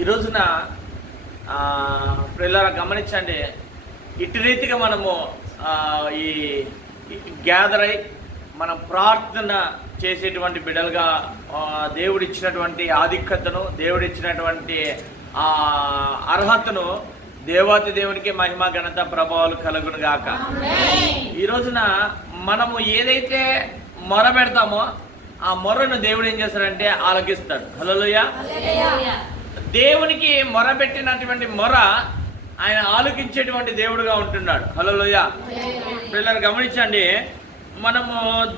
ఈ రోజున పిల్లల గమనించండి ఇటు రీతిగా మనము ఈ గ్యాదర్ అయి మనం ప్రార్థన చేసేటువంటి బిడ్డలుగా దేవుడిచ్చినటువంటి ఆధిక్యతను దేవుడిచ్చినటువంటి ఆ అర్హతను దేవాతి దేవునికి మహిమ ఘనత ప్రభావాలు కలుగును గాక. ఈ రోజున మనము ఏదైతే మొర పెడతామో ఆ మొరను దేవుడు ఏం చేస్తాడంటే ఆలకిస్తాడు. హలోయ దేవునికి మొర పెట్టినటువంటి మొర ఆయన ఆలోకించేటువంటి దేవుడుగా ఉంటున్నాడు. హలోయ పిల్లలు గమనించండి మనము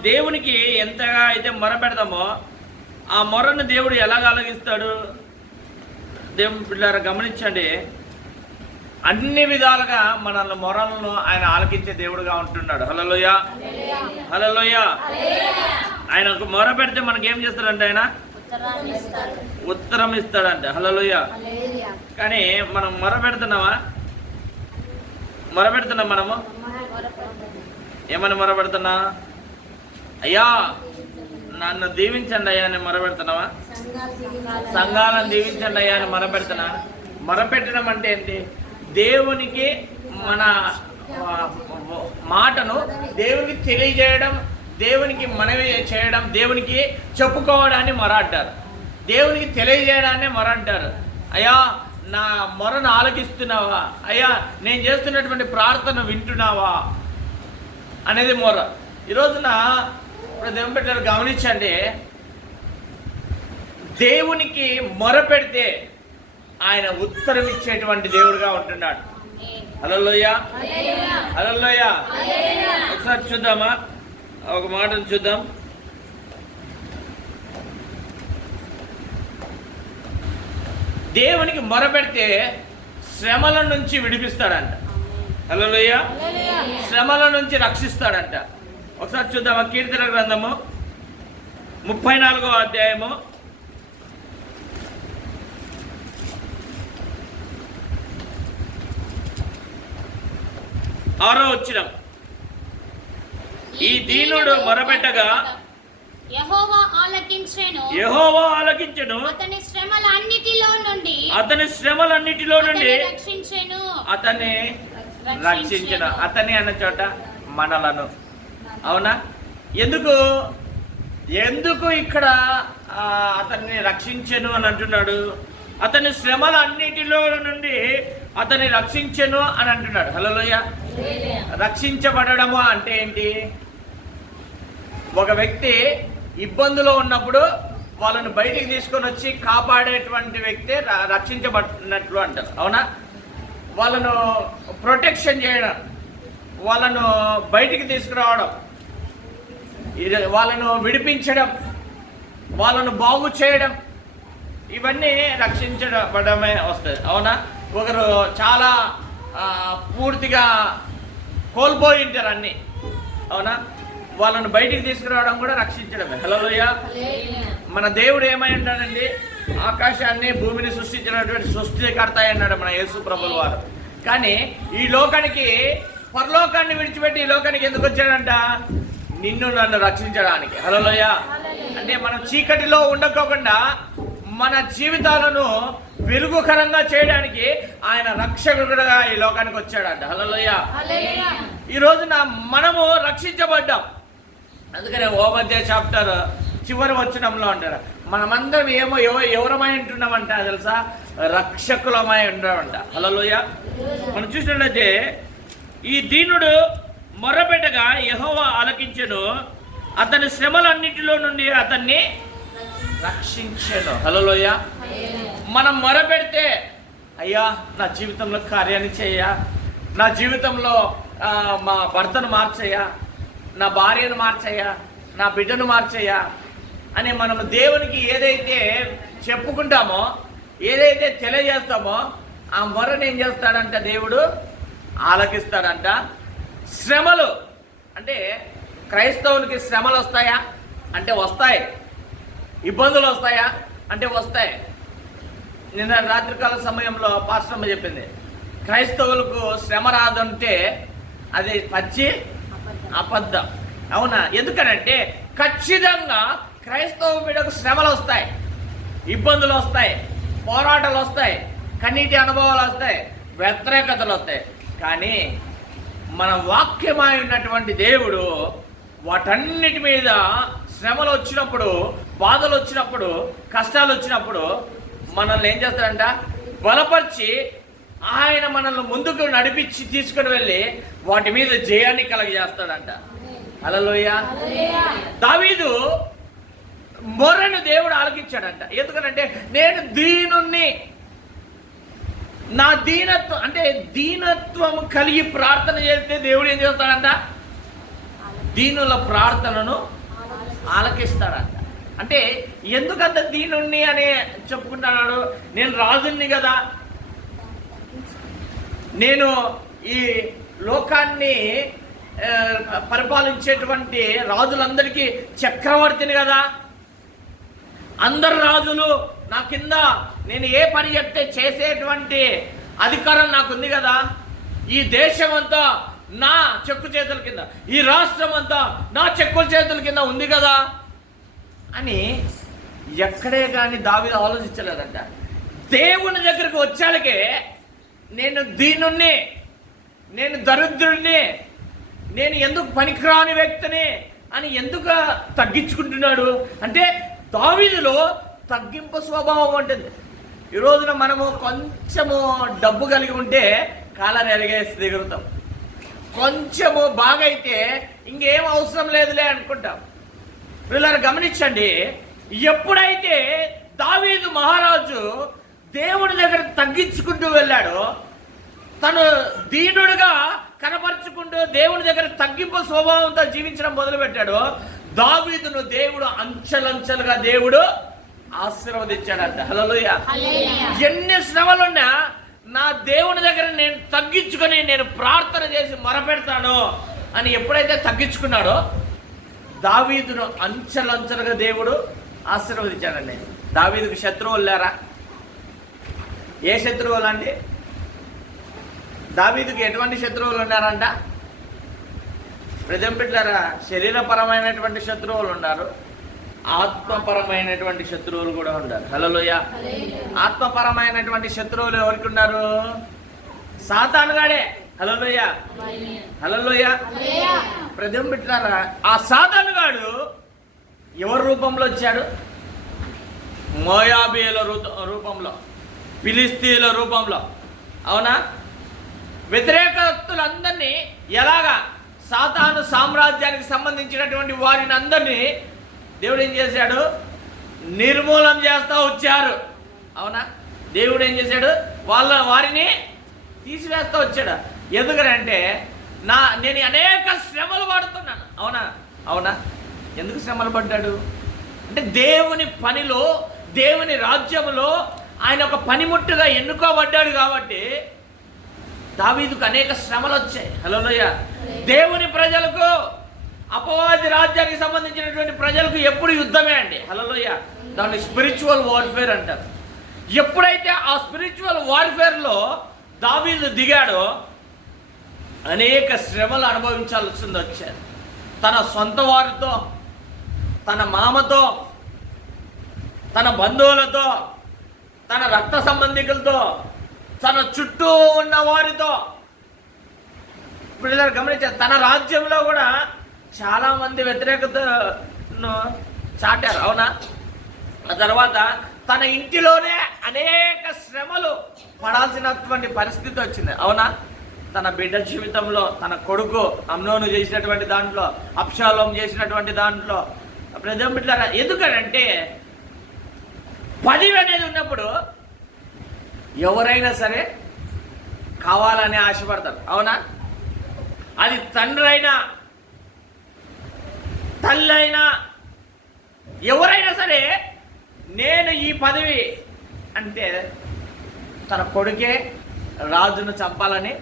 దేవునికి ఎంతగా అయితే మొర పెడతామో ఆ మొరను దేవుడు ఎలాగ ఆలోకిస్తాడు? దేవుని పిల్లలు గమనించండి అన్ని విధాలుగా మనల్ని మొరలను ఆయన ఆలకించే దేవుడుగా ఉంటున్నాడు. హలోయ హలోయ ఆయనకు మొర పెడితే మనకి ఏం చేస్తాడంటే ఆయన ఉత్తరం ఇస్తాడంట హలోయ కానీ మనం మొర పెడుతున్నావా మొర పెడుతున్నాం మనము? ఏమని మొర పెడుతున్నా అయ్యా నన్ను దీవించండి అయ్యా అని మొర పెడుతున్నావా సంఘాలను దీవించండి అయ్యా అని మొర పెడుతున్నా మొర పెట్టడం అంటే ఏంటి దేవునికి మన మాటను దేవునికి తెలియజేయడం దేవునికి మనవి చేయడం దేవునికి చెప్పుకోవడాన్ని మొర అంటారు దేవునికి తెలియజేయడాన్ని మొర అంటారు అయ్యా నా మొరను ఆలకిస్తున్నావా? అయ్యా నేను చేస్తున్నటువంటి ప్రార్థన వింటున్నావా? అనేది మొర. ఈ రోజున ఇప్పుడు దేవుని పెట్టారు గమనించండి. దేవునికి మొర పెడితే ఆయన ఉత్తరం ఇచ్చేటువంటి దేవుడుగా ఉంటున్నాడు. హలోయ హలోయ ఒకసారి చూద్దామా? ఒక మాటను చూద్దాం. దేవునికి మొర పెడితే శ్రమల నుంచి విడిపిస్తాడంట. హలోయ శ్రమల నుంచి రక్షిస్తాడంట. ఒకసారి చూద్దామా కీర్తన గ్రంథము. ముప్పై నాలుగో అధ్యాయము. ఆరో వచ్చిన. ఈ దీనుడు మొరపెట్టగా యెహోవా ఆలకించెను. యెహోవా ఆలకించెను. అతని శ్రమలన్నిటిలో నుండి అతని శ్రమలన్నిటిలో నుండి అతన్ని రక్షించెను. అతన్ని రక్షించిన అతని అన్న చోట మనలను. అవునా? ఎందుకు? ఎందుకు ఇక్కడ ఆ, అతన్ని రక్షించెను అని అంటున్నాడు? అతని శ్రమల అన్నిటిలో నుండి అతన్ని రక్షించెను అని అంటున్నాడు. హలోయ రక్షించబడము అంటే ఏంటి? ఒక వ్యక్తి ఇబ్బందులో ఉన్నప్పుడు వాళ్ళని బయటికి తీసుకొని వచ్చి కాపాడేటువంటి వ్యక్తి రక్షించబడినట్లు అంటారు. అవునా? వాళ్ళను ప్రొటెక్షన్ చేయడం వాళ్ళను బయటికి తీసుకురావడం ఇది వాళ్ళను విడిపించడం వాళ్ళను బాగు చేయడం ఇవన్నీ రక్షించబడమే వస్తుంది. అవునా? ఒకరు చాలా పూర్తిగా కోల్పోయి ఉంటారు అన్నీ. అవునా? వాళ్ళను బయటికి తీసుకురావడం కూడా రక్షించడమే. హలోయ మన దేవుడు ఏమై ఉంటాడండి? ఆకాశాన్ని భూమిని సృష్టించినటువంటి సృష్టికర్త అన్నాడు మన యేసు ప్రభుల వారు. కానీ ఈ లోకానికి పరలోకాన్ని విడిచిపెట్టి ఈ లోకానికి ఎందుకు వచ్చాడంట? నిన్ను నన్ను రక్షించడానికి. హలోయ అంటే మనం చీకటిలో ఉండకోకుండా మన జీవితాలను వెలుగుకరంగా చేయడానికి ఆయన రక్షకుడుగా ఈ లోకానికి వచ్చాడంట. హలోయ ఈ రోజున మనము రక్షించబడ్డాం. అందుకనే ఓమధ్య చాప్టర్ చివరి వచనంలో అంటారు. మనమందరం ఏమో ఎవ ఎవరమై ఉంటున్నామంట తెలుసా? రక్షకులమై ఉన్నామంట హలోయ మనం చూసినట్లయితే ఈ దీనుడు మొర్రపెట్టగా యెహోవా ఆలకించెను. అతని శ్రమలన్నిటిలో నుండి అతన్ని రక్షించెను. హలోయ మనం మొరపెడితే అయ్యా నా జీవితంలో కార్యాన్ని చేయ నా జీవితంలో మా భర్తను మార్చయ్యా. నా భార్యను మార్చయ్యా నా బిడ్డను మార్చయ్యా అని మనం దేవునికి ఏదైతే చెప్పుకుంటామో ఏదైతే తెలియజేస్తామో ఆ మొరను ఏం చేస్తాడంట దేవుడు? ఆలకిస్తాడంట. శ్రమలు అంటే క్రైస్తవునికి శ్రమలు వస్తాయా? అంటే వస్తాయి. ఇబ్బందులు వస్తాయా? అంటే వస్తాయి. నిన్న రాత్రికాల సమయంలో పాశ్రమ చెప్పింది క్రైస్తవులకు శ్రమ రాదంటే అది పచ్చి అబద్ధం. అవునా? ఎందుకనంటే ఖచ్చితంగా క్రైస్తవ బిడ్డకు శ్రమలు వస్తాయి ఇబ్బందులు వస్తాయి పోరాటాలు వస్తాయి కన్నీటి అనుభవాలు వస్తాయి వ్యతిరేకతలు వస్తాయి. కానీ మన వాక్యమైనటువంటి దేవుడు వాటన్నిటి మీద శ్రమలు వచ్చినప్పుడు బాధలు వచ్చినప్పుడు కష్టాలు వచ్చినప్పుడు మనల్ని ఏం చేస్తాడంట? బలపరిచి ఆయన మనల్ని ముందుకు నడిపించి తీసుకుని వెళ్ళి వాటి మీద జయాన్ని కలగజేస్తాడంట. అలలోయ దావీదు మొర్రను దేవుడు ఆలకించాడంట. ఎందుకనంటే నేను దీనుణ్ణి. నా దీనత్వం అంటే దీనత్వం కలిగి ప్రార్థన చేస్తే దేవుడు ఏం చేస్తాడంట? దీనుల ప్రార్థనను ఆలకిస్తాడంట. అంటే ఎందుకంత దీనుణ్ణి అని చెప్పుకుంటున్నాడు? నేను రాజుని కదా. నేను ఈ లోకాన్ని పరిపాలించేటువంటి రాజులందరికీ చక్రవర్తిని కదా. అందరు రాజులు నా కింద నేను ఏ పని చెప్తే చేసేటువంటి అధికారం నాకు ఉంది కదా. ఈ దేశం అంతా నా చెక్కు చేతుల కింద ఈ రాష్ట్రం అంతా నా చెక్కుల చేతుల కింద ఉంది కదా అని ఎక్కడే కానీ దావిద ఆలోచించలేదంట. దేవుని దగ్గరకు వచ్చాలకే నేను దీనుణ్ణి నేను దరిద్రుణ్ణి నేను ఎందుకు పనికిరాని వ్యక్తిని అని ఎందుకు తగ్గించుకుంటున్నాడు? అంటే దావీదులో తగ్గింపు స్వభావం ఉంటుంది. ఈ రోజున మనము కొంచెము డబ్బు కలిగి ఉంటే కాలాన్ని ఎరగేసి దిగుతాం. కొంచెము బాగైతే ఇంకేం అవసరం లేదులే అనుకుంటాం. వీళ్ళని గమనించండి ఎప్పుడైతే దావీదు మహారాజు దేవుడి దగ్గర తగ్గించుకుంటూ వెళ్ళాడో తను దీనుడుగా కనపరుచుకుంటూ దేవుడి దగ్గర తగ్గింపు స్వభావంతో జీవించడం మొదలుపెట్టాడు దావీదును దేవుడు అంచెలంచెలుగా దేవుడు ఆశీర్వదించాడంట. హలోయ. ఎన్ని శ్రమలున్నా నా దేవుని దగ్గర నేను తగ్గించుకొని నేను ప్రార్థన చేసి మొరపెడతాను అని ఎప్పుడైతే తగ్గించుకున్నాడో దావీదును అంచెలంచెలుగా దేవుడు ఆశీర్వదించాడండి. దావీదుకు శత్రువులు లేరా? ఏ శత్రువులు అండి? దావీదుకి ఎటువంటి శత్రువులు ఉన్నారంట? ప్రజం పెట్టారా? శరీరపరమైనటువంటి శత్రువులు ఉన్నారు. ఆత్మపరమైనటువంటి శత్రువులు కూడా ఉన్నారు. హలోయ ఆత్మపరమైనటువంటి శత్రువులు ఎవరికి ఉన్నారు? సాతానుగాడే హలోయ హలోయ ప్రజం పెట్టారా? ఆ సాతానుగాడు ఎవరి రూపంలో వచ్చాడు? మోయాబీల రూప- రూపంలో. ఫిలిస్తీన్ల రూపంలో. అవునా? వ్యతిరేకతులందరినీ ఎలాగా సాతాను సామ్రాజ్యానికి సంబంధించినటువంటి వారిని అందరినీ దేవుడు ఏం చేశాడు? నిర్మూలం చేస్తూ వచ్చారు. అవునా? దేవుడు ఏం చేశాడు? వాళ్ళ వారిని తీసివేస్తూ వచ్చాడు. ఎందుకనంటే నా నేను అనేక శ్రమలు పడుతున్నాను. అవునా? అవునా? ఎందుకు శ్రమలు పడ్డాడు? అంటే దేవుని పనిలో దేవుని రాజ్యములో ఆయన ఒక పనిముట్టుగా ఎన్నుకోబడ్డాడు కాబట్టి దావీదుకు అనేక శ్రమలు వచ్చాయి. హలోయ దేవుని ప్రజలకు అపవాది రాజ్యానికి సంబంధించినటువంటి ప్రజలకు ఎప్పుడు యుద్ధమే అండి. హలోయ దాన్ని స్పిరిచువల్ వార్ఫేర్ అంటారు. ఎప్పుడైతే ఆ స్పిరిచువల్ వార్ఫేర్లో దావీదు దిగాడో అనేక శ్రమలు అనుభవించాల్సింది వచ్చారు. తన సొంత వారితో తన మామతో తన బంధువులతో తన రక్త సంబంధికులతో తన చుట్టూ ఉన్న వారితో. ఇప్పుడు గమనించారు తన రాజ్యంలో కూడా చాలామంది వ్యతిరేకతను చాటారు అవునా? ఆ తర్వాత తన ఇంటిలోనే అనేక శ్రమలు పడాల్సినటువంటి పరిస్థితి వచ్చింది అవునా? తన బిడ్డ జీవితంలో తన కొడుకు అమ్నోను చేసినటువంటి దాంట్లో అప్షాలోం చేసినటువంటి దాంట్లో. ప్రజం ఎందుకంటే పదివి అనేది ఉన్నప్పుడు ఎవరైనా సరే కావాలని ఆశపడతారు. అవునా? అది తండ్రి అయినా తల్లి అయినా ఎవరైనా సరే నేను ఈ పదవి అంటే తన కొడుకే రాజును చంపాలని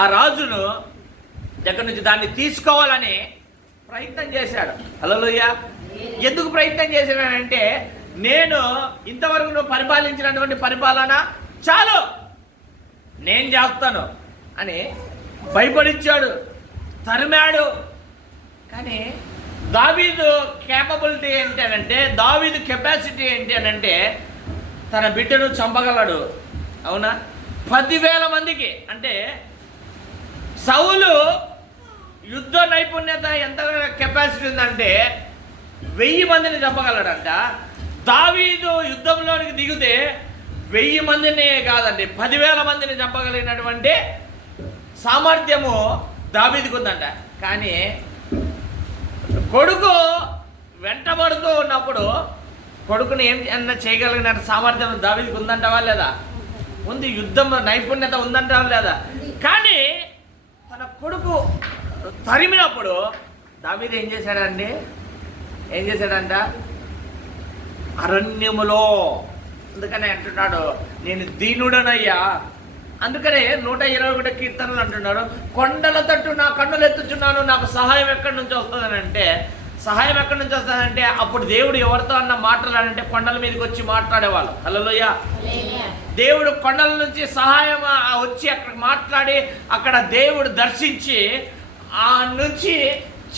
ఆ రాజును దగ్గర నుంచి దాన్ని తీసుకోవాలని ప్రయత్నం చేశాడు. హలోయ ఎందుకు ప్రయత్నం చేసినానంటే నేను ఇంతవరకు నువ్వు పరిపాలించినటువంటి పరిపాలన చాలు. నేను చేస్తాను అని భయపడిచ్చాడు తరిమాడు. కానీ దావీదు కేపబిలిటీ ఏంటి అంటే దావీదు కెపాసిటీ ఏంటి అని అంటే తన బిడ్డను చంపగలడు. అవునా? పదివేల మందికి. అంటే సౌలు యుద్ధ నైపుణ్యత ఎంత కెపాసిటీ ఉందంటే వెయ్యి మందిని చంపగలడంట. దావీదు యుద్ధంలోనికి దిగితే వెయ్యి మందిని కాదండి పదివేల మందిని చంపగలిగినటువంటి సామర్థ్యము దావీదికి ఉందంట కానీ కొడుకు వెంటబడుతూ ఉన్నప్పుడు కొడుకుని ఏం ఎన్నో చేయగలిగిన సామర్థ్యం దావీదికి ఉందంటావా లేదా ఉంది యుద్ధం నైపుణ్యత ఉందంటావా లేదా కానీ తన కొడుకు తరిమినప్పుడు దావీది ఏం చేశాడండి? ఏం చేశాడంట? అరణ్యములో. అందుకనే అంటున్నాడు నేను దీనుడనయ్యా. అందుకనే నూట ఇరవై ఒకటి కీర్తనలు అంటున్నాడు కొండల తట్టు నా కన్నులు ఎత్తుచున్నాను నాకు సహాయం ఎక్కడి నుంచి వస్తుందని అంటే సహాయం ఎక్కడి నుంచి వస్తుందంటే అప్పుడు దేవుడు ఎవరితో అన్న మాట్లాడాలంటే కొండల మీదకి వచ్చి మాట్లాడేవాళ్ళు. హలోయ దేవుడు కొండల నుంచి సహాయం వచ్చి అక్కడ మాట్లాడి అక్కడ దేవుడు దర్శించి ఆ నుంచి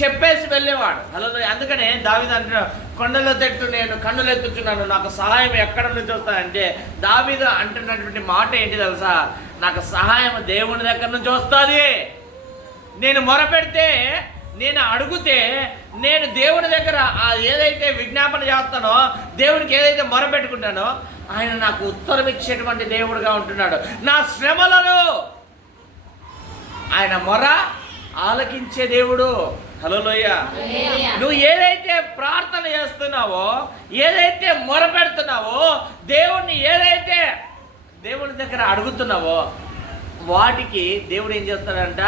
చెప్పేసి వెళ్ళేవాడు. హలో అందుకనే దావిద అంటున్నాడు కొండలో తెట్టు నేను కన్నులు ఎత్తుచున్నాను. నాకు సహాయం ఎక్కడ నుంచి వస్తానంటే దావిద అంటున్నటువంటి మాట ఏంటి తెలుసా? నాకు సహాయం దేవుని దగ్గర నుంచి వస్తుంది. నేను మొరపెడితే నేను అడిగితే నేను దేవుని దగ్గర ఏదైతే విజ్ఞాపన చేస్తానో దేవునికి ఏదైతే మొరపెట్టుకుంటానో ఆయన నాకు ఉత్తరం ఇచ్చేటువంటి దేవుడుగా ఉంటున్నాడు. నా శ్రమలను ఆయన మొర ఆలకించే దేవుడు. హలోయ నువ్వు ఏదైతే ప్రార్థన చేస్తున్నావో ఏదైతే మొరపెడుతున్నావో దేవుణ్ణి ఏదైతే దేవుని దగ్గర అడుగుతున్నావో వాటికి దేవుడు ఏం చేస్తాడంట?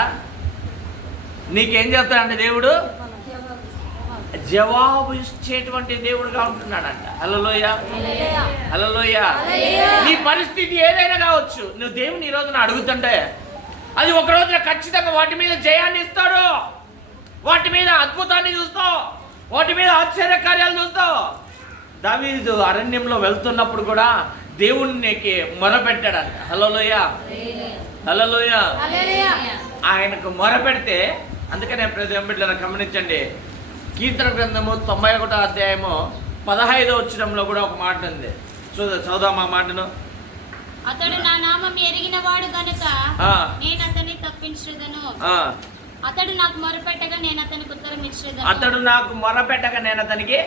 నీకేం చేస్తాడంటే దేవుడు? జవాబు ఇచ్చేటువంటి దేవుడుగా ఉంటున్నాడంట. హలోయ హలోయ నీ పరిస్థితి ఏదైనా కావచ్చు నువ్వు దేవుని ఈ రోజున అడుగుతుంటే అది ఒక రోజున ఖచ్చితంగా వాటి మీద జయాన్ని ఇస్తాడు. వాటి మీద అద్భుతాన్ని చూస్తావు వాటి మీద ఆశ్చర్య కార్యాలు చూస్తావు దావీదు అరణ్యంలో వెళ్తున్నప్పుడు కూడా దేవునికి మొరపెట్టాడంట. హలోయ హలోయ ఆయనకు మొరపెడితే అందుకనే ప్రతి బిడ్డలను గమనించండి. కీర్తన గ్రంథము తొంభై ఒకటో అధ్యాయము పదహైదో వచ్చినంలో కూడా ఒక మాట ఉంది. చూద చదుదాం ఆ మాటను. అతడు నా నామం ఎరిగిన వాడు గనుక. నేను అతన్ని తప్పించదను. అతడు నాకు మొరపెట్టగా నేను అతనికి ఉత్తరం ఇచ్చేదను. అతడు నాకు మొరపెట్టక నేను అతనికి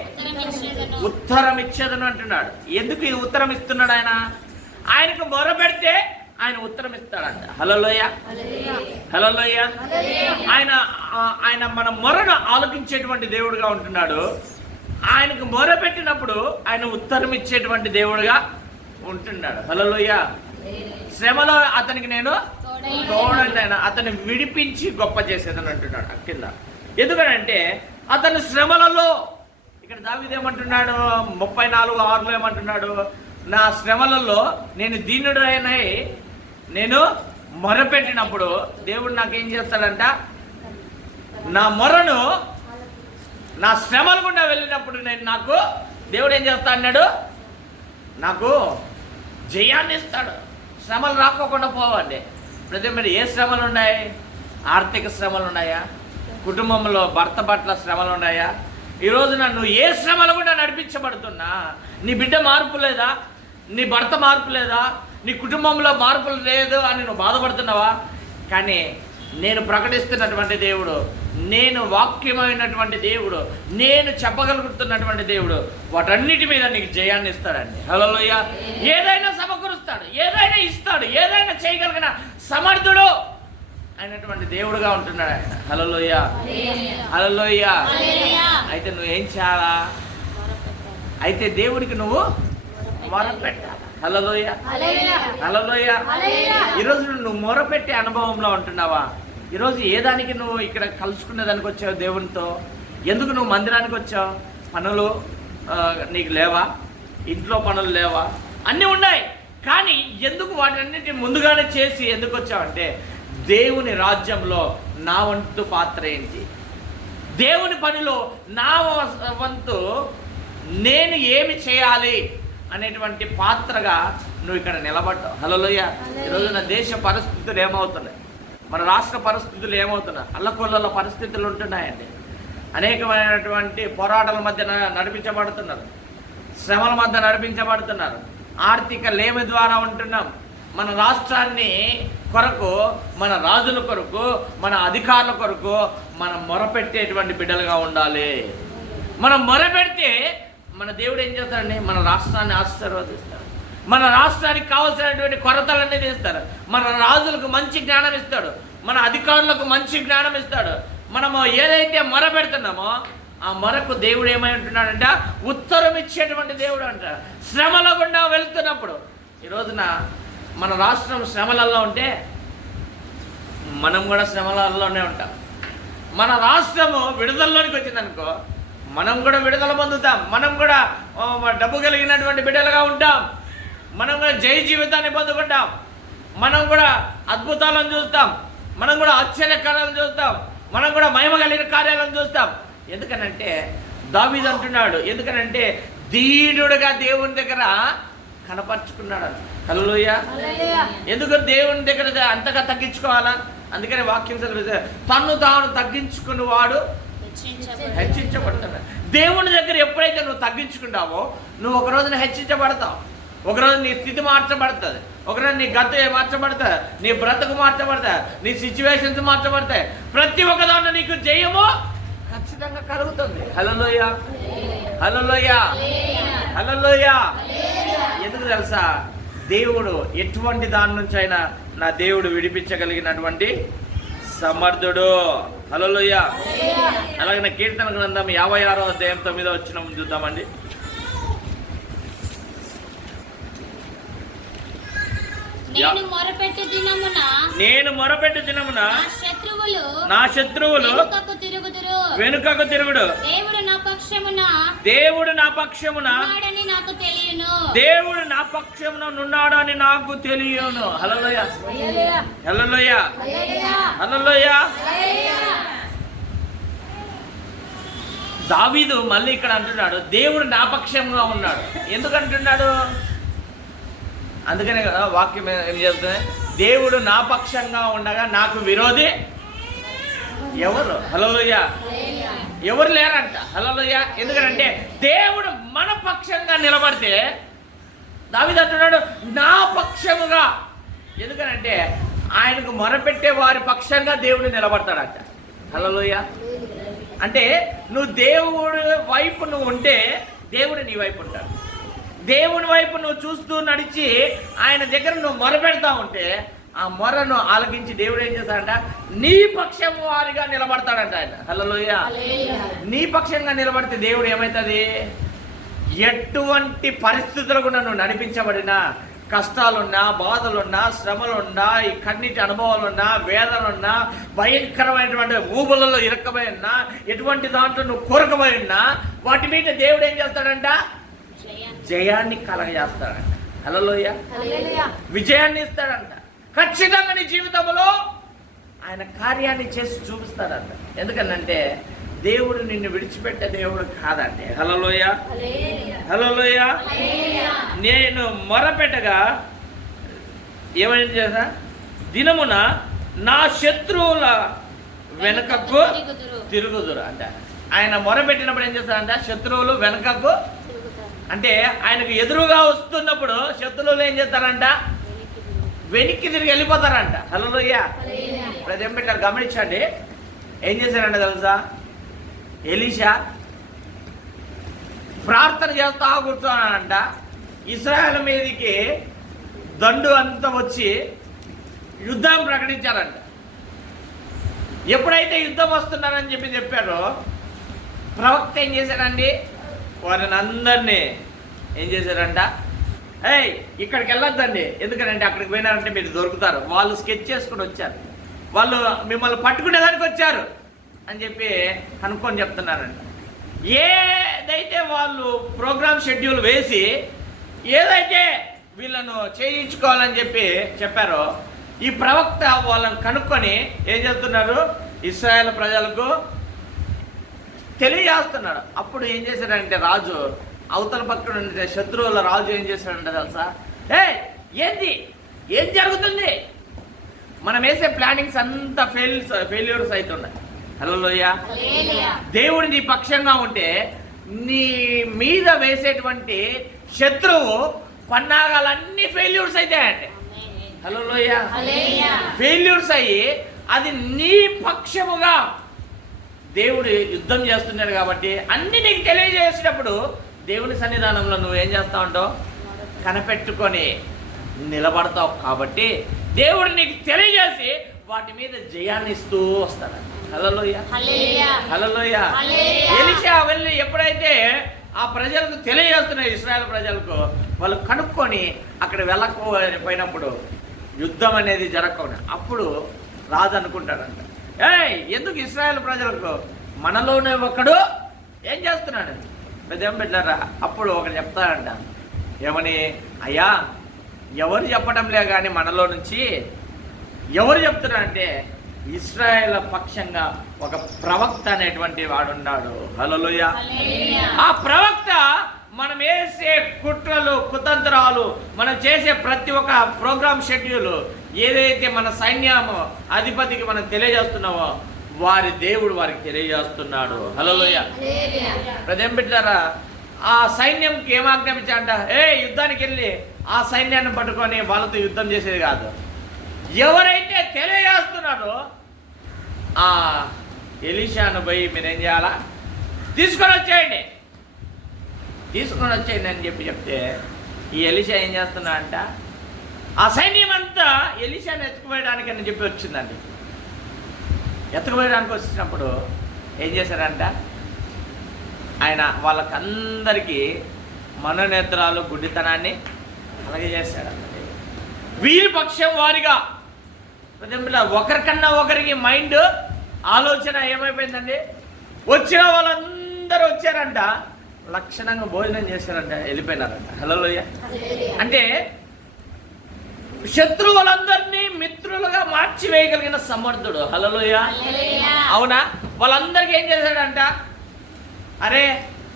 ఉత్తరం ఇచ్చేదను. అంటున్నాడు. ఎందుకు ఈ ఉత్తరం ఇస్తున్నాడు ఆయన? ఆయనకు మొరపెడితే ఆయన ఉత్తరం ఇస్తాడంట. హలోయ హలోయ ఆయన ఆయన మన మొరను ఆలోకించేటువంటి దేవుడుగా ఉంటున్నాడు. ఆయనకు మొర పెట్టినప్పుడు ఆయన ఉత్తరం ఇచ్చేటువంటి దేవుడుగా ఉంటున్నాడు. హలోయ శ్రమలో అతనికి నేను తోడండి ఆయన అతన్ని విడిపించి గొప్ప చేసేదని అంటున్నాడు కింద. ఎందుకనంటే అతను శ్రమలలో ఇక్కడ దావిదేమంటున్నాడు ముప్పై నాలుగు ఆరులో ఏమంటున్నాడు? నా శ్రమలలో నేను దీనుడైనై నేను మొరపెట్టినప్పుడు దేవుడు నాకేం చేస్తాడంట? నా మొరను నా శ్రమలు గుండా వెళ్ళినప్పుడు నేను నాకు దేవుడు ఏం చేస్తా అన్నాడు? నాకు జయాన్ని ఇస్తాడు శ్రమలు రాకోకుండా పోవండి. ప్రతి మరి ఏ శ్రమలు ఉన్నాయి? ఆర్థిక శ్రమలు ఉన్నాయా? కుటుంబంలో భర్త పట్ల శ్రమలు ఉన్నాయా? ఈరోజు నన్ను ఏ శ్రమలు కూడా నడిపించబడుతున్నా? నీ బిడ్డ మార్పు లేదా? నీ భర్త మార్పు లేదా? నీ కుటుంబంలో మార్పులు లేదు అని నువ్వు బాధపడుతున్నావా? కానీ నేను ప్రకటిస్తున్నటువంటి దేవుడు నేను వాక్యమైనటువంటి దేవుడు నేను చెప్పగలుగుతున్నటువంటి దేవుడు వాటన్నిటి మీద నీకు జయాన్ని ఇస్తాడండి. హలోయ ఏదైనా సమకూరుస్తాడు ఏదైనా ఇస్తాడు ఏదైనా చేయగలిగిన సమర్థుడు అయినటువంటి దేవుడుగా ఉంటున్నాడు ఆయన. హలోయ హలోయ. అయితే నువ్వు ఏం చేయాలా? అయితే దేవుడికి నువ్వు మొరపెట్టాలి? హలోయ హలోయ ఈరోజు నువ్వు మొరపెట్టే అనుభవంలో ఉంటున్నావా? ఈరోజు ఏ దానికి నువ్వు ఇక్కడ కలుసుకునే దానికి వచ్చావు దేవునితో? ఎందుకు నువ్వు మందిరానికి వచ్చావు? పనులు నీకు లేవా? ఇంట్లో పనులు లేవా? అన్నీ ఉన్నాయి. కానీ ఎందుకు వాటన్నిటి ముందుగానే చేసి ఎందుకు వచ్చావంటే దేవుని రాజ్యంలో నా వంతు పాత్ర ఏంటి? దేవుని పనిలో నా వ- వంతు నేను ఏమి చేయాలి అనేటువంటి పాత్రగా నువ్వు ఇక్కడ నిలబడ్డావు. హలోయ ఈరోజు నా దేశ పరిస్థితులు ఏమవుతున్నాయి? మన రాష్ట్ర పరిస్థితులు ఏమవుతున్నాయి? అల్లకొల్ల పరిస్థితులు ఉంటున్నాయండి. అనేకమైనటువంటి పోరాటాల మధ్య నడిపించబడుతున్నారు. శ్రమల మధ్య నడిపించబడుతున్నారు. ఆర్థిక లేమి ద్వారా ఉంటున్నాం. మన రాష్ట్రాన్ని కొరకు మన రాజుల కొరకు మన అధికారుల కొరకు మనం మొరపెట్టేటువంటి బిడ్డలుగా ఉండాలి. మనం మొరపెడితే మన దేవుడు ఏం చేస్తాడండి? మన రాష్ట్రాన్ని ఆశీర్వదిస్తాడు. మన రాష్ట్రానికి కావాల్సినటువంటి కొరతలన్నీ తీస్తారు మన రాజులకు మంచి జ్ఞానం ఇస్తాడు. మన అధికారులకు మంచి జ్ఞానం ఇస్తాడు. మనము ఏదైతే మొర పెడుతున్నామో ఆ మొరకు దేవుడు ఏమై ఉంటున్నాడంట? ఉత్తరం ఇచ్చేటువంటి దేవుడు అంట శ్రమల గుండా వెళ్తున్నప్పుడు. ఈ రోజున మన రాష్ట్రం శ్రమలలో ఉంటే మనం కూడా శ్రమలలోనే ఉంటాం. మన రాష్ట్రము విడుదలలోనికి వచ్చిందనుకో మనం కూడా విడుదల పొందుతాం. మనం కూడా డబ్బు కలిగినటువంటి బిడ్డలుగా ఉంటాం. మనం కూడా జై జీవితాన్ని పొందుకుంటాం. మనం కూడా అద్భుతాలను చూస్తాం. మనం కూడా ఆశ్చర్య కార్యాలను చూస్తాం. మనం కూడా మహిమ కలిగిన కార్యాలను చూస్తాం. ఎందుకనంటే దావీదు అంటున్నాడు ఎందుకనంటే దీనుడుగా దేవుని దగ్గర కనపరుచుకున్నాడు. హలోయ ఎందుకు దేవుని దగ్గర అంతగా తగ్గించుకోవాలా? అందుకని వాక్యం చదివితే తన్ను తాను తగ్గించుకుని వాడు హెచ్చించబడు. హెచ్చించబడుతున్నాడు దేవుని దగ్గర ఎప్పుడైతే నువ్వు తగ్గించుకుంటావో నువ్వు ఒక రోజున హెచ్చించబడతావు. ఒకరోజు నీ స్థితి మార్చబడుతుంది. ఒకరోజు నీ గత మార్చబడుతుంది. నీ బ్రతుకు మార్చబడతాయి నీ సిచ్యువేషన్స్ మార్చబడతాయి ప్రతి ఒక్క నీకు జయము ఖచ్చితంగా కలుగుతుంది. హలోయ హలోయ హలోయ ఎందుకు తెలుసా? దేవుడు ఎటువంటి దాని నుంచి అయినా నా దేవుడు విడిపించగలిగినటువంటి సమర్థుడు. హలోయ అలాగే నా కీర్తన గ్రంథం యాభై ఆరో అధ్యాయం తొమ్మిదో వచ్చిన చూద్దామండి. నేను మొరపెట్టు దినమున నేను మొరపెట్టు దినమున నా శత్రువులు నా శత్రువులు వెనుకకు తిరుగుదురు. వెనుకకు తిరుగుడు. దేవుడు నా పక్షమున దేవుడు నా పక్షమున ఉన్నాడని నాకు తెలియను. దేవుడు నా పక్షమున ఉన్నాడు అని నాకు తెలియను. హలలోయ హలలోయ హలలోయ దావీదు మళ్ళీ ఇక్కడ అంటున్నాడు దేవుడు నా పక్షంగా ఉన్నాడు. ఎందుకు అంటున్నాడు? అందుకనే కదా వాక్యం ఏం చెప్తుంది? దేవుడు నా పక్షంగా ఉండగా నాకు విరోధి ఎవరు? హలోయ ఎవరు లేరంట? హలోయ ఎందుకంటే దేవుడు మన పక్షంగా నిలబడితే దావీదు అంటున్నాడు నా పక్షముగా. ఎందుకనంటే ఆయనకు మొరపెట్టే వారి పక్షంగా దేవుడు నిలబడతాడంట. హలోయ అంటే నువ్వు దేవుడు వైపు నువ్వు ఉంటే దేవుడు నీ వైపు ఉంటాడు. దేవుని వైపు నువ్వు చూస్తూ నడిచి ఆయన దగ్గర నువ్వు మొరపెడతా ఉంటే ఆ మొరను ఆలకించి దేవుడు ఏం చేస్తాడంట? నీ పక్షం వారిగా నిలబడతాడంట ఆయన. హలోయ నీ పక్షంగా నిలబడితే దేవుడు ఏమవుతుంది ఎటువంటి పరిస్థితులు కూడా నువ్వు నడిపించబడినా కష్టాలున్నా బాధలున్నా శ్రమలున్నా ఈ కన్నిటి అనుభవాలున్నా వేదనున్నా భయంకరమైనటువంటి ఊబులలో ఇరక్కబోయి ఉన్నా ఎటువంటి దాంట్లో నువ్వు కూరకపోయి ఉన్నా వాటి మీద దేవుడు ఏం చేస్తాడంట? జయాన్ని కలగజేస్తాడంట. హలోయ విజయాన్ని ఇస్తాడంట. ఖచ్చితంగా నీ జీవితంలో ఆయన కార్యాన్ని చేసి చూపిస్తాడంట. ఎందుకనంటే దేవుడు నిన్ను విడిచిపెట్టే దేవుడు కాదండి. హలోయ హలోయ నేను మొరపెట్టగా ఏమైంది చేసా దినమున నా శత్రువుల వెనుకకు తిరుగుదురు. అంట. ఆయన మొరపెట్టినప్పుడు ఏం చేస్తారంట శత్రువులు వెనుకకు అంటే ఆయనకు ఎదురుగా వస్తున్నప్పుడు శత్రువులు ఏం చేస్తారంట? వెనక్కి తిరిగి వెళ్ళిపోతారంట. హలోయ ప్రతి పెట్టారు? గమనించండి. ఏం చేశారంట తెలుసా? ఎలీషా ప్రార్థన చేస్తా కూర్చోనంట ఇస్రాయల్ మీదకి దండు అంతా వచ్చి యుద్ధం ప్రకటించారంట. ఎప్పుడైతే యుద్ధం వస్తున్నారని చెప్పి చెప్పారో ప్రవక్త ఏం చేశాడండి? వారిని అందరినీ ఏం చేశారంట? ఏయ్ ఇక్కడికి వెళ్ళొద్దండి. ఎందుకంటే అక్కడికి పోయినారంటే మీరు దొరుకుతారు. వాళ్ళు స్కెచ్ చేసుకుని వచ్చారు. వాళ్ళు మిమ్మల్ని పట్టుకునేదానికి వచ్చారు అని చెప్పి అనుకొని చెప్తున్నారంట. ఏదైతే వాళ్ళు ప్రోగ్రామ్ షెడ్యూల్ వేసి ఏదైతే వీళ్ళను చేయించుకోవాలని చెప్పి చెప్పారో ఈ ప్రవక్త వాళ్ళని కనుక్కొని ఏం చేస్తున్నారు? ఇస్రాయేల్ ప్రజలకు తెలియజేస్తున్నాడు. అప్పుడు ఏం చేశాడంటే రాజు అవతల పక్కన ఉండే శత్రువుల రాజు ఏం చేశాడంటే తెలుసా? ఏ ఏంది? ఏం జరుగుతుంది? మనం వేసే ప్లానింగ్స్ అంతా ఫెయిల్స్ ఫెయిల్యూర్స్ అవుతున్నాయి హలోయ హల్లెలూయా. దేవుడు నీ పక్షంగా ఉంటే నీ మీద వేసేటువంటి శత్రువు పన్నాగాలన్నీ ఫెయిల్యూర్స్ అవుతాయండి. హలోయ హల్లెలూయా. ఫెయిల్యూర్స్ అయ్యి అది నీ పక్షముగా దేవుడు యుద్ధం చేస్తున్నాడు కాబట్టి అన్ని నీకు తెలియజేసినప్పుడు దేవుని సన్నిధానంలో నువ్వు ఏం చేస్తా ఉంటావు? కనిపెట్టుకొని నిలబడతావు కాబట్టి దేవుడు నీకు తెలియజేసి వాటి మీద జయాన్ని ఇస్తూ వస్తాడు. హల్లెలూయా. ఎలిషా వెళ్ళి ఎప్పుడైతే ఆ ప్రజలకు తెలియజేస్తున్నాయి ఇస్రాయల్ ప్రజలకు వాళ్ళు కనుక్కొని అక్కడ వెళ్ళకపోయినప్పుడు యుద్ధం అనేది జరగకుండా అప్పుడు రాజు అనుకుంటాడంట. ఏయ్ ఎందుకు ఇస్రాయల్ ప్రజలకు మనలోనే ఒకడు? ఏం చేస్తున్నాడు? పెద్ద పెట్టారా? అప్పుడు ఒకడు చెప్తాడంట. ఏమని? అయ్యా ఎవరు చెప్పడంలే కానీ మనలో నుంచి ఎవరు చెప్తున్నారంటే ఇస్రాయేల్ పక్షంగా ఒక ప్రవక్త అనేటువంటి వాడున్నాడు. హలోయ. ఆ ప్రవక్త వేసే కుట్రలు కుతంత్రాలు మనం చేసే ప్రతి ఒక్క ప్రోగ్రామ్ షెడ్యూల్ ఏదైతే మన సైన్యము అధిపతికి మనం తెలియజేస్తున్నామో వారి దేవుడు వారికి తెలియజేస్తున్నాడు. హలోయ. ప్రదేం పెట్టారా ఆ సైన్యంకి ఏం ఆజ్ఞాపించాడంట ఏ యుద్ధానికి వెళ్ళి ఆ సైన్యాన్ని పట్టుకొని వాళ్ళతో యుద్ధం చేసేది కాదు. ఎవరైతే తెలియజేస్తున్నారో ఆ ఎలిషాను పోయి మీరేం చేయాలా? తీసుకొని వచ్చేయండి. తీసుకొని వచ్చేయండి అని చెప్పి చెప్తే ఈ ఎలిషా ఏం చేస్తున్నా అంట ఆ సైన్యం అంతా ఎలిషాను ఎత్తుకుపోయడానికి అని చెప్పి వచ్చిందండి. ఎత్తుకుపోయడానికి వచ్చినప్పుడు ఏం చేశారంట? ఆయన వాళ్ళకందరికీ మనోనేత్రాలు గుడ్డితనాన్ని కలగజేశాడండి వీరి పక్షం వారిగా ప్రజెంపుల ఒకరికన్నా ఒకరికి మైండ్ ఆలోచన ఏమైపోయిందండి? వచ్చిన వాళ్ళందరూ వచ్చారంట. లక్షణంగా భోజనం చేశారంట వెళ్ళిపోయినారంట. హలో అంటే శత్రువులందరినీ మిత్రులుగా మార్చివేయగలిగిన సమర్థుడు. హలోయ అవునా? వాళ్ళందరికీ ఏం చేశాడంట? అరే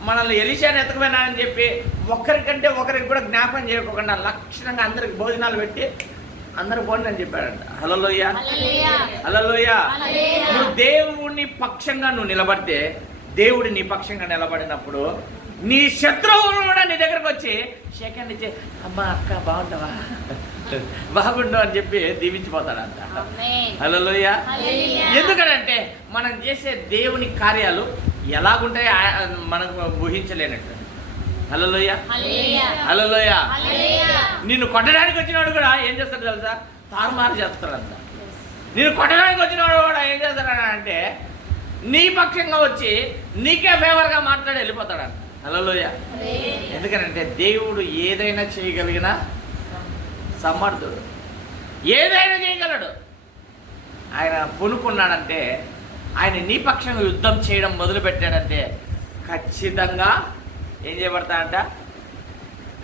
మనల్ని ఎలిషాని ఎతకపోయినా అని చెప్పి ఒకరికంటే ఒకరికి కూడా జ్ఞాపకం చేయకుండా లక్షణంగా అందరికి భోజనాలు పెట్టి అందరు పోండి అని చెప్పాడంట. హలోయ హల్లెలూయా. హలోయ నువ్వు దేవుణ్ణి పక్షంగా నువ్వు నిలబడితే దేవుడి నీ పక్షంగా నిలబడినప్పుడు నీ శత్రువులు కూడా నీ దగ్గరకు వచ్చి సెకండ్ ఇచ్చి అమ్మా అక్క బాగుంటావా బాగుండు అని చెప్పి దీవించిపోతాడంట. హలోయ హల్లెలూయా. ఎందుకనంటే మనం చేసే దేవుని కార్యాలు ఎలాగుంటాయో మనకు ఊహించలేనట్టు. హలోయ. హలోయ. నిన్ను కొట్టడానికి వచ్చినవాడు కూడా ఏం చేస్తాడు తెలుసా? తారుమారు చేస్తాడంట. నేను కొట్టడానికి వచ్చినవాడు కూడా ఏం చేస్తాడని అంటే నీ పక్షంగా వచ్చి నీకే ఫేవర్గా మాట్లాడి వెళ్ళిపోతాడంట. హలోయ హల్లెలూయా. ఎందుకనంటే దేవుడు ఏదైనా చేయగలిగిన సమర్థుడు. ఏదైనా చేయగలడు. ఆయన పునుకున్నాడంటే ఆయన నీ పక్షంగా యుద్ధం చేయడం మొదలుపెట్టాడంటే ఖచ్చితంగా ఏం చేయబడతాడంట?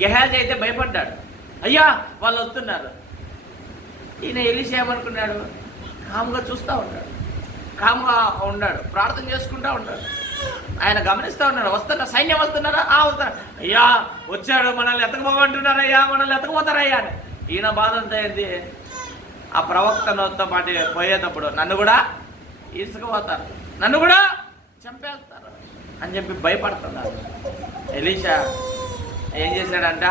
గెహాజ్ అయితే భయపడ్డాడు. అయ్యా వాళ్ళు వస్తున్నారు. ఈయన ఎలిసి చేయమనుకున్నాడు కాముగా చూస్తూ ఉంటాడు కాముగా ఉన్నాడు. ప్రార్థన చేసుకుంటూ ఉంటాడు ఆయన గమనిస్తూ ఉన్నాడు. వస్తున్న సైన్యం వస్తున్నారా ఆ వస్తున్నారు అయ్యా వచ్చాడు మనల్ని ఎతకపోమంటున్నారయ్యా మనల్ని ఎతకపోతారయ్యా అని. ఈయన బాధ అంతా ఏంటి ఆ ప్రవక్తలతో పాటు పోయేటప్పుడు నన్ను కూడా ఇసుకుపోతారు. నన్ను కూడా చంపేస్తారు అని చెప్పి భయపడుతున్నారు. ఎలీషా ఏం చేశాడంట?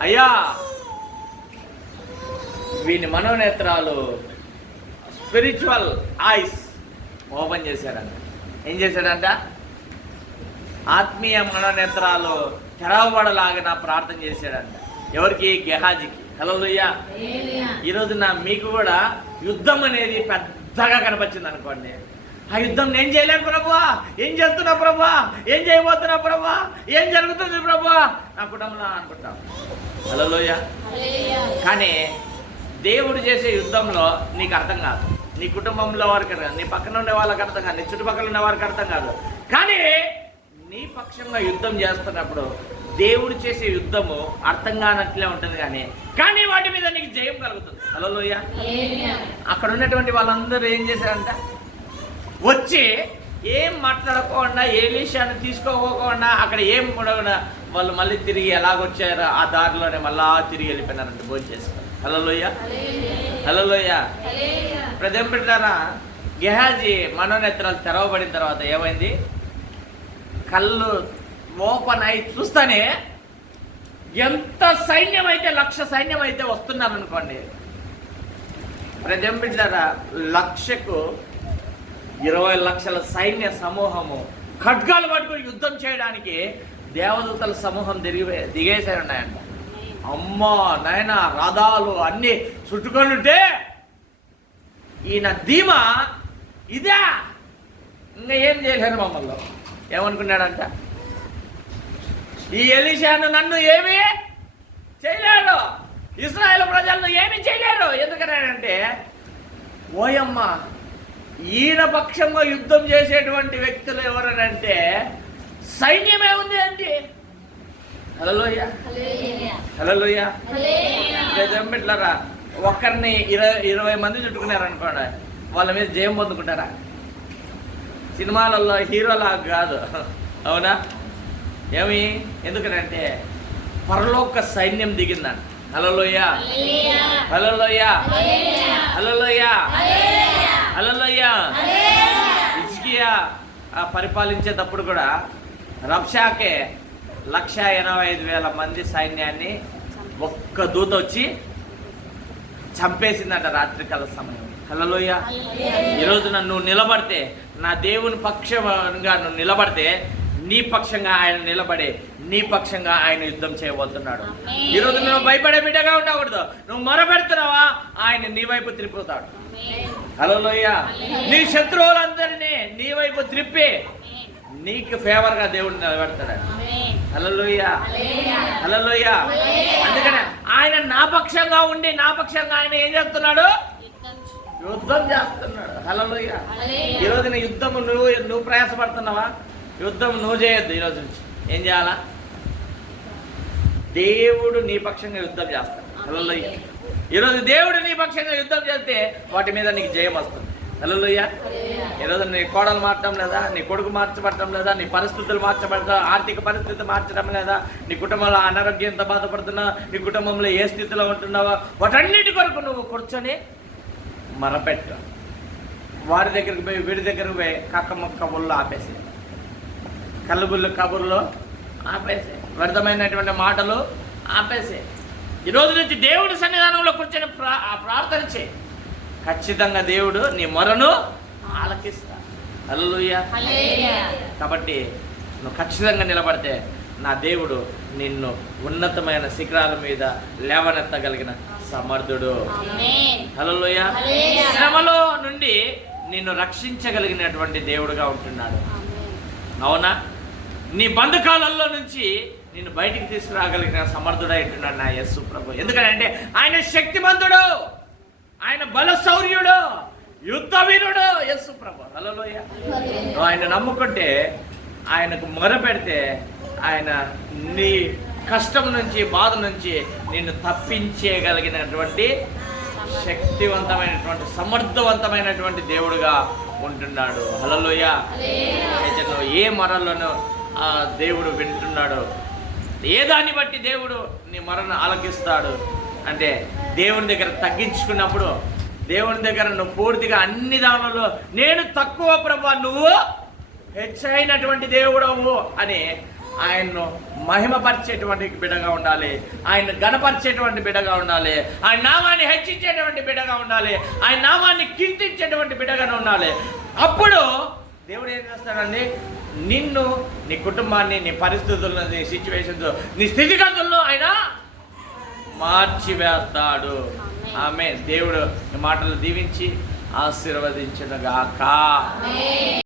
అయ్యా వీని మనోనేత్రాలు స్పిరిచువల్ ఐస్ ఓపెన్ చేశాడంట. ఏం చేశాడంట? ఆత్మీయ మనోనేత్రాలు తెరవబడలాగిన ప్రార్థన చేశాడంట. ఎవరికి? గెహాజీకి. Hello hallelujah. ఈ రోజున మీకు కూడా యుద్ధం అనేది పెద్దగా కనపచ్చింది అనుకోండి. ఆ యుద్ధం నేను చేయలేను ప్రభా ఏం చేస్తున్నా ప్రభా ఏం చేయబోతున్నా ప్రభా ఏం జరుగుతుంది ప్రభా నా కుటుంబంలో అనుకుంటాం. హలోయ హల్లెలూయా. కానీ దేవుడు చేసే యుద్ధంలో నీకు అర్థం కాదు. నీ కుటుంబంలో వారికి అర్థం కాదు. నీ పక్కన ఉండే వాళ్ళకి అర్థం కాదు. నీ చుట్టుపక్కల ఉన్న వారికి అర్థం కాదు. కానీ నీ పక్షంగా యుద్ధం చేస్తున్నప్పుడు దేవుడు చేసే యుద్ధము అర్థం కానట్లే ఉంటుంది కానీ కానీ వాటి మీద నీకు జయం కలుగుతుంది. హలో లోయ. అక్కడ ఉన్నటువంటి వాళ్ళందరూ ఏం చేశారంట? వచ్చి ఏం మాట్లాడకుండా ఏ విషయాన్ని తీసుకోకుండా అక్కడ ఏం కూడా వాళ్ళు మళ్ళీ తిరిగి ఎలాగొచ్చారో ఆ దారిలోనే మళ్ళా తిరిగి వెళ్ళిపోయినారంట భోజనం చేసుకొని. హలో లోయ. హలో లోయ. ప్రజం పెట్టారా గెహాజీ మనోనేత్రాలు తెరవబడిన తర్వాత ఏమైంది? కళ్ళు ఓపెన్ అయి చూస్తానే ఎంత సైన్యం అయితే లక్ష సైన్యం అయితే వస్తున్నారనుకోండి అనుకోండి లక్షకు ఇరవై లక్షల సైన్య సమూహము ఖడ్గాలు పట్టుకుని యుద్ధం చేయడానికి దేవదూతల సమూహం దిగి దిగేసే ఉన్నాయంట అమ్మా నాయన రథాలు అన్నీ చుట్టుకొని ఉంటే ఈయన ధీమా ఇదా. ఇంకా ఏం చేయలేరు మమ్మల్ని. ఏమనుకున్నాడంట? ఈ ఎలిషాను నన్ను ఏమి చేయలేడు. ఇస్రాయేల్ ప్రజలను ఏమి చేయలేరు ఎందుకనంటే ఓయమ్మ ఈయన పక్షంగా యుద్ధం చేసేటువంటి వ్యక్తులు ఎవరనంటే సైన్యమే ఉంది అండి. హలోయ హలోయ జంబిట్లరా? ఒక్కరిని ఇరవై ఇరవై మంది చుట్టుకున్నారనుకోండి వాళ్ళ మీద జయం పొందుకుంటారా? సినిమాలలో హీరోలా కాదు. అవునా? ఏమి? ఎందుకనంటే పరలోక సైన్యం దిగిందండి హలోయ హలోయ హలోయ హలోయ ఇజ్కియా పరిపాలించేటప్పుడు కూడా రబ్షాకే లక్ష ఎనభై ఐదు వేల మంది సైన్యాన్ని ఒక్క దూత వచ్చి చంపేసిందంట రాత్రికాల సమయం. హలోయ ఈరోజు నన్ను నిలబడితే నా దేవుని పక్షంగా నువ్వు నిలబడితే నీ పక్షంగా ఆయన నిలబడే నీ పక్షంగా ఆయన యుద్ధం చేయబోతున్నాడు. ఈరోజు నువ్వు భయపడే బిడ్డగా ఉండకూడదు. నువ్వు మొరపెడుతున్నావా? ఆయన నీ వైపు త్రిప్పుతాడు హలోయ నీ శత్రువులందరినీ నీ వైపు త్రిప్పి నీకు ఫేవర్గా దేవుడు నిలబెడతాడు. హలోయ అందుకనే ఆయన నా పక్షంగా ఉండి నా పక్షంగా ఆయన ఏం చేస్తున్నాడు? యుద్ధం చేస్తున్నాడు. హలోయ ఈ రోజున యుద్ధం నువ్వు నువ్వు ప్రయాసపడుతున్నావా? యుద్ధం నువ్వు చేయొద్దు ఈ రోజు నుంచి. ఏం చేయాలా? దేవుడు నీ పక్షంగా యుద్ధం చేస్తాడు. హలోయ ఈరోజు దేవుడు నీ పక్షంగా యుద్ధం చేస్తే వాటి మీద నీకు జయం వస్తుంది. హలోయ ఈరోజు నీ కోడలు మార్చడం లేదా నీ కొడుకు మార్చబడటం లేదా నీ పరిస్థితులు మార్చబడతా ఆర్థిక పరిస్థితి మార్చడం లేదా నీ కుటుంబంలో అనారోగ్యంతో బాధపడుతున్నా నీ కుటుంబంలో ఏ స్థితిలో ఉంటున్నావో వాటన్నిటి కొరకు నువ్వు కూర్చొని మరపెట్టు. వారి దగ్గరికి పోయి వీడి దగ్గరికి పోయి కక్క మొక్క ఆపేసి. కళ్ళబుల్లు కబుర్లు ఆపేసి. వ్యర్థమైనటువంటి మాటలు ఆపేసి. ఈ రోజు నుంచి దేవుడి సన్నిధానంలో కూర్చొని ప్రా ఆ ప్రార్థన చేయి. ఖచ్చితంగా దేవుడు నీ మొరను ఆలకిస్తా. హల్లెలూయా. కాబట్టి నువ్వు ఖచ్చితంగా నిలబడితే నా దేవుడు నిన్ను ఉన్నతమైన శిఖరాల మీద లేవనెత్తగలిగిన సమర్థుడు. హలోయ. శ్రమలో నుండి నిన్ను రక్షించగలిగినటువంటి దేవుడుగా ఉంటున్నాడు. అవునా? నీ బంధకాలలో నుంచి నిన్ను బయటికి తీసుకురాగలిగిన సమర్థుడై ఉంటున్నాడు నా యస్సు ప్రభు. ఎందుకంటే ఆయన శక్తిమంతుడు. ఆయన బల శౌర్యుడు యుద్ధ వీరుడు యస్సు ప్రభు హలోయ ఆయన నమ్ముకుంటే ఆయనకు మొరపెడితే ఆయన నీ కష్టం నుంచి బాధ నుంచి నిన్ను తప్పించేయగలిగినటువంటి శక్తివంతమైనటువంటి సమర్థవంతమైనటువంటి దేవుడుగా ఉంటున్నాడు. హలలోయ అయితే నువ్వు ఏ మరలను ఆ దేవుడు వింటున్నాడు ఏ దాన్ని బట్టి దేవుడు నీ మరణ ఆలకిస్తాడు? అంటే దేవుని దగ్గర తగ్గించుకున్నప్పుడు దేవుని దగ్గర నువ్వు పూర్తిగా అన్ని దానిలో నేను తక్కువ ప్రభా నువ్వు హెచ్చైనటువంటి దేవుడవు అని ఆయన్ను మహిమపరిచేటువంటి బిడగా ఉండాలి. ఆయన గణపరిచేటువంటి బిడగా ఉండాలి. ఆయన నామాన్ని హెచ్చించేటువంటి బిడగా ఉండాలి. ఆయన నామాన్ని కీర్తించేటువంటి బిడగానే ఉండాలి. అప్పుడు దేవుడు ఏం చేస్తాడండి? నిన్ను నీ కుటుంబాన్ని నీ పరిస్థితులను నీ సిచ్యువేషన్స్ నీ స్థితిగతులను ఆయన మార్చివేస్తాడు. ఆమె దేవుడు మాటలు దీవించి ఆశీర్వదించునుగాక.